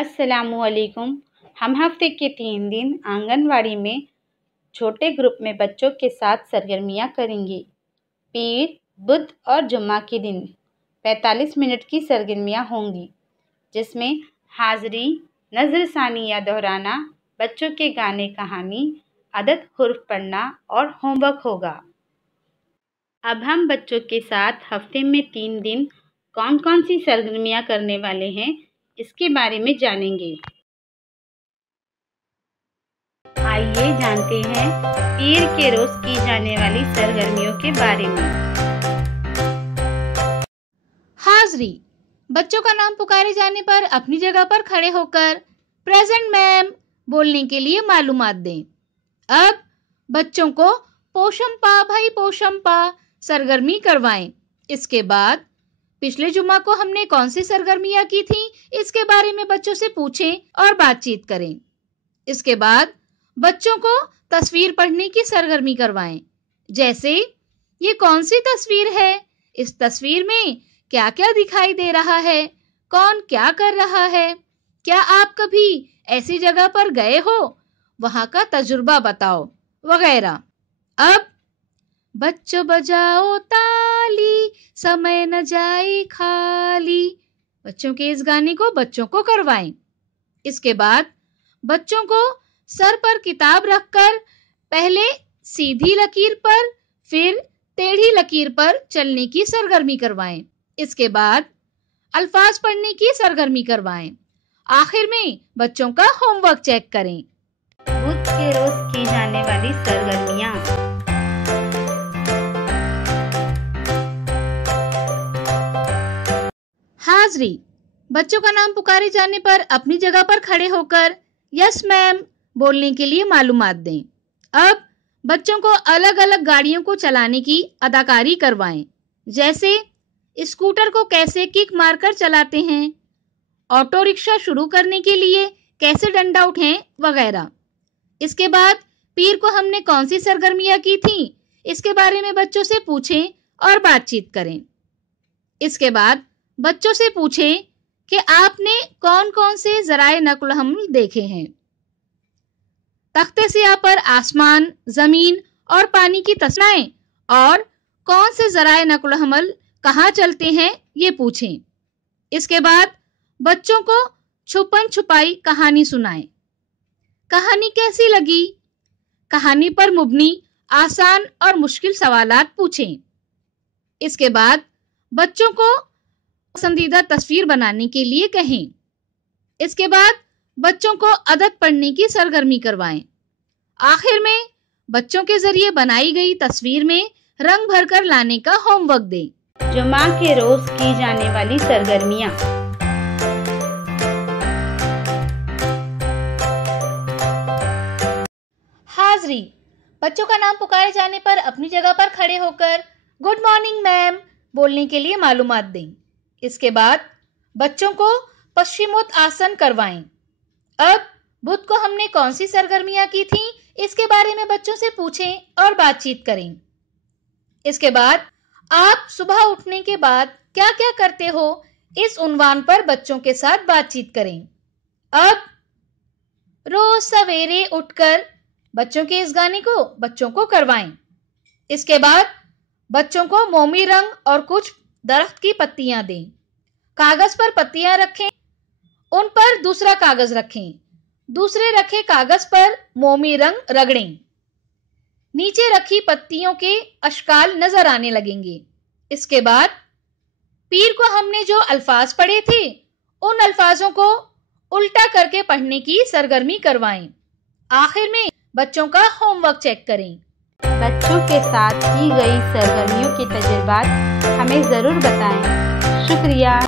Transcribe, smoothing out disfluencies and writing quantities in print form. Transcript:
अस्सलामुअलैकुम। हम हफ्ते के 3 दिन आंगनवाड़ी में छोटे ग्रुप में बच्चों के साथ सरगर्मियाँ करेंगे। पीर, बुध और जुम्मा के दिन 45 मिनट की सरगर्मियाँ होंगी, जिसमें हाज़री, नज़रसानी या दोहराना, बच्चों के गाने कहानी, अदद हुर्फ पढ़ना और होमवर्क होगा। अब हम बच्चों के साथ हफ्ते में 3 दिन कौन कौन सी सरगर्मियाँ करने वाले हैं, इसके बारे में जानेंगे। आइए जानते हैं पीर के रोज़ की जाने वाली सरगर्मियों के बारे में। हाज़री, बच्चों का नाम पुकारे जाने पर अपनी जगह पर खड़े होकर प्रेजेंट मैम बोलने के लिए मालूमात दें। अब बच्चों को पोशम पा भाई पोशम पा सरगर्मी करवाएं। इसके बाद पिछले जुम्मा को हमने कौन सी सरगर्मियां की थी, इसके बारे में बच्चों से पूछें और बातचीत करें। इसके बाद बच्चों को तस्वीर पढ़ने की सरगर्मी करवाएं, जैसे ये कौन सी तस्वीर है, इस तस्वीर में क्या क्या दिखाई दे रहा है, कौन क्या कर रहा है, क्या आप कभी ऐसी जगह पर गए हो, वहां का तजुर्बा बताओ, वगैरह। अब बच्चों बजाओ ताली, समय न जाए खाली, बच्चों के इस गाने को बच्चों को करवाएं। इसके बाद बच्चों को सर पर किताब रखकर पहले सीधी लकीर पर फिर टेढ़ी लकीर पर चलने की सरगर्मी करवाएं। इसके बाद अल्फाज पढ़ने की सरगर्मी करवाएं। आखिर में बच्चों का होमवर्क चेक करें। बुध के रोज की जाने वाली सरगर्मियाँ। हाज़री, बच्चों का नाम पुकारे जाने पर अपनी जगह पर खड़े होकर यस मैम बोलने के लिए मालूमात दें। अब बच्चों को अलग अलग गाड़ियों को चलाने की अदाकारी करवाएं, जैसे स्कूटर को कैसे किक मारकर चलाते हैं, ऑटो रिक्शा शुरू करने के लिए कैसे डंडा उठाएं, वगैरह। इसके बाद पीर को हमने कौन सी सरगर्मियां की थी, इसके बारे में बच्चों से पूछें और बातचीत करें। इसके बाद बच्चों से पूछें कि आपने कौन कौन से ज़राए नक़्ल हमल देखे हैं। तख्ते सियाह पर आसमान, ज़मीन और पानी की तस्वीरें और कौन से ज़राए नक़्ल हमल कहाँ चलते हैं, ये पूछें। इसके बाद बच्चों को छुपन छुपाई कहानी सुनाएं। कहानी कैसी लगी, कहानी पर मुबनी आसान और मुश्किल सवालात पूछें। इसके बाद बच्चों को पसंदीदा तस्वीर बनाने के लिए कहें। इसके बाद बच्चों को अदद पढ़ने की सरगर्मी करवाएं। आखिर में बच्चों के जरिए बनाई गई तस्वीर में रंग भरकर लाने का होमवर्क दें। जुम्मा के रोज की जाने वाली सरगर्मियाँ। हाज़री, बच्चों का नाम पुकारे जाने पर अपनी जगह पर खड़े होकर गुड मॉर्निंग मैम बोलने के लिए मालूमात दें। इसके बाद बच्चों को पश्चिमोत्तासन करवाएं। अब बुध को हमने कौन सी सरगर्मियां की थी, इसके बारे में बच्चों से पूछें और बातचीत करें। इसके बाद आप सुबह उठने के बाद क्या क्या करते हो, इस उन्वान पर बच्चों के साथ बातचीत करें। अब रोज सवेरे उठकर बच्चों के इस गाने को बच्चों को करवाएं। इसके बाद बच्चों को मोमी रंग और कुछ दरख्त की पत्तियां दें। कागज पर पत्तियां रखें, उन पर दूसरा कागज रखें, दूसरे रखे कागज पर मोमी रंग रगड़ें। नीचे रखी पत्तियों के अशकाल नजर आने लगेंगे। इसके बाद पीर को हमने जो अल्फाज पढ़े थे, उन अल्फाजों को उल्टा करके पढ़ने की सरगर्मी करवाएं। आखिर में बच्चों का होमवर्क चेक करें। बच्चों के साथ की गई सरगर्मियों के तजुर्बात हमें ज़रूर बताएं। शुक्रिया।